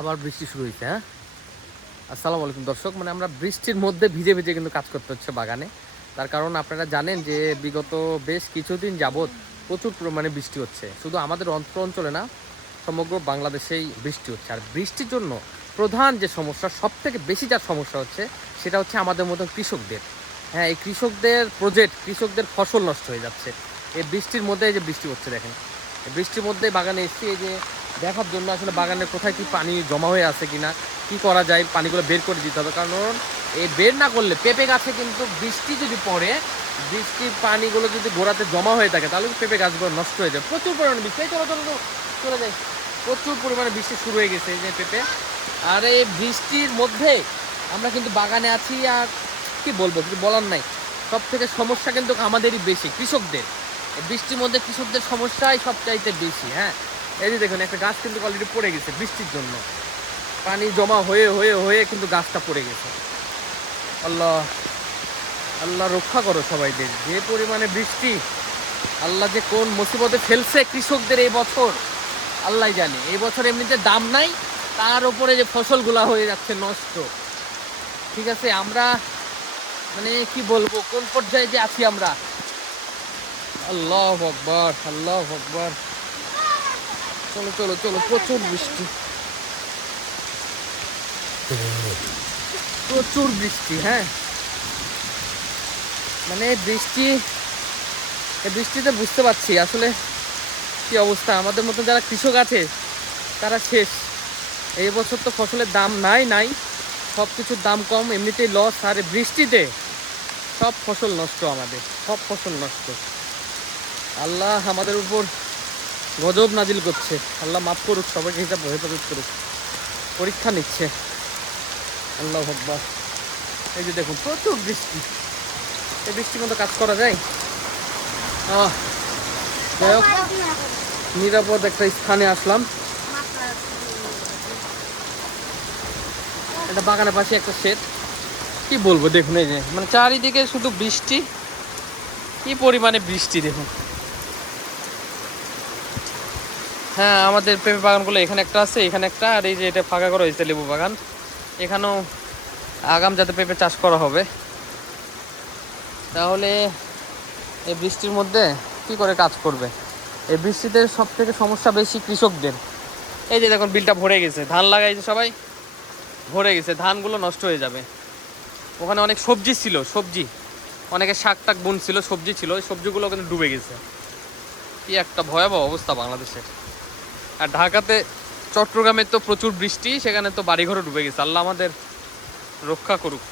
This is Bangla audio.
আবার বৃষ্টি শুরু হয়েছে। হ্যাঁ, আসসালামু আলাইকুম দর্শক। মানে আমরা বৃষ্টির মধ্যে ভিজে ভিজে কিন্তু কাজ করতে হচ্ছে বাগানে। তার কারণ আপনারা জানেন যে বিগত বেশ কিছুদিন যাবৎ প্রচুর পরিমাণে বৃষ্টি হচ্ছে। শুধু আমাদের অঞ্চলে না, সমগ্র বাংলাদেশেই বৃষ্টি হচ্ছে। আর বৃষ্টির জন্য প্রধান যে সমস্যা, সব থেকে বেশি যার সমস্যা হচ্ছে, সেটা হচ্ছে আমাদের মতন কৃষকদের। হ্যাঁ, এই কৃষকদের প্রজেক্ট, কৃষকদের ফসল নষ্ট হয়ে যাচ্ছে এই বৃষ্টির মধ্যে। এই যে বৃষ্টি হচ্ছে দেখেন, এই বৃষ্টির মধ্যে বাগানে এসছি এই যে দেখার জন্য, আসলে বাগানের কোথায় কি পানি জমা হয়ে আছে কিনা, কি করা যায়, পানিগুলো বের করে দিতে হবে। কারণ এই বের না করলে পেঁপে গাছে কিন্তু বৃষ্টি যদি পড়ে, বৃষ্টির পানিগুলো যদি গোড়াতে জমা হয়ে থাকে, তাহলে পেঁপে গাছগুলো নষ্ট হয়ে যায়। প্রচুর পরিমাণে বৃষ্টি, চলো চলো চলে যায়, প্রচুর পরিমাণে বৃষ্টি শুরু হয়ে গেছে এই যে পেঁপে। আর এই বৃষ্টির মধ্যে আমরা কিন্তু বাগানে আছি, আর কি বলবো, কিছু বলার নাই। সব থেকে সমস্যা কিন্তু আমাদেরই বেশি, কৃষকদের। বৃষ্টির মধ্যে কৃষকদের সমস্যাই সবচাইতে বেশি। হ্যাঁ, এই যে দেখুন, একটা গাছ কিন্তু অলরেডি পড়ে গেছে বৃষ্টির জন্য, পানি জমা হয়ে হয়ে হয়ে কিন্তু গাছটা পড়ে গেছে। আল্লাহ, আল্লাহ রক্ষা করো সবাইদের। যে পরিমাণে বৃষ্টি, আল্লাহ যে কোন মুসিবতে ফেলছে কৃষকদের এই বছর, আল্লাহ জানে। এই বছর এমনিতে দাম নাই, তার উপরে যে ফসলগুলা হয়ে যাচ্ছে নষ্ট। ঠিক আছে, আমরা মানে কি বলবো, কোন পর্যায়ে যে আছি আমরা। আল্লাহু আকবার, আল্লাহু আকবার। চলো চলো চলো, প্রচুর বৃষ্টি, প্রচুর বৃষ্টি। হ্যাঁ, মানে বৃষ্টি, এই বৃষ্টিতে বুঝতে পারছি আসলে কি অবস্থা। আমাদের মতো যারা কৃষক আছে তারা শেষ। এই বছর তো ফসলের দাম নাই, সব কিছুর দাম কম, এমনিতেই লস। আর বৃষ্টিতে সব ফসল নষ্ট, আমাদের সব ফসল নষ্ট। আল্লাহ আমাদের উপর গজব নাজিল করছে। আল্লাহ মাফ করুক, সবাইকে হিসাব হেফাজত করুক। পরীক্ষা নিচ্ছে। আল্লাহ আকবার। এই যে দেখুন, প্রচুর বৃষ্টি। এই বৃষ্টির মতো কাজ করা যায়? যাই হোক, নিরাপদ একটা স্থানে আসলাম। এটা বাগানের পাশে একটা শেড। কি বলবো, দেখুন এই যে মানে চারিদিকে শুধু বৃষ্টি, কি পরিমাণে বৃষ্টি দেখুন। হ্যাঁ, আমাদের পেঁপে বাগানগুলো এখানে একটা আছে, এখানে একটা, আর এই যে এটা ফাঁকা করা হয়েছে লেবু বাগান। এখানেও আগাম যাতে পেঁপে চাষ করা হবে। তাহলে এই বৃষ্টির মধ্যে কি করে কাজ করবে? এই বৃষ্টিতে সব থেকে সমস্যা বেশি কৃষকদের। এই যে দেখুন, বিলটা ভরে গেছে, ধান লাগাইছে সবাই, ভরে গেছে, ধানগুলো নষ্ট হয়ে যাবে। ওখানে অনেক সবজি ছিল, সবজি অনেকে শাক টাক বুনছিল, সবজি ছিল, ওই সবজিগুলো কিন্তু ডুবে গেছে। কি একটা ভয়াবহ অবস্থা বাংলাদেশের। আর ঢাকাতে, চট্টগ্রামে তো প্রচুর বৃষ্টি, সেখানে তো বাড়িঘরও ডুবে গেছে। আল্লাহ আমাদের রক্ষা করুক।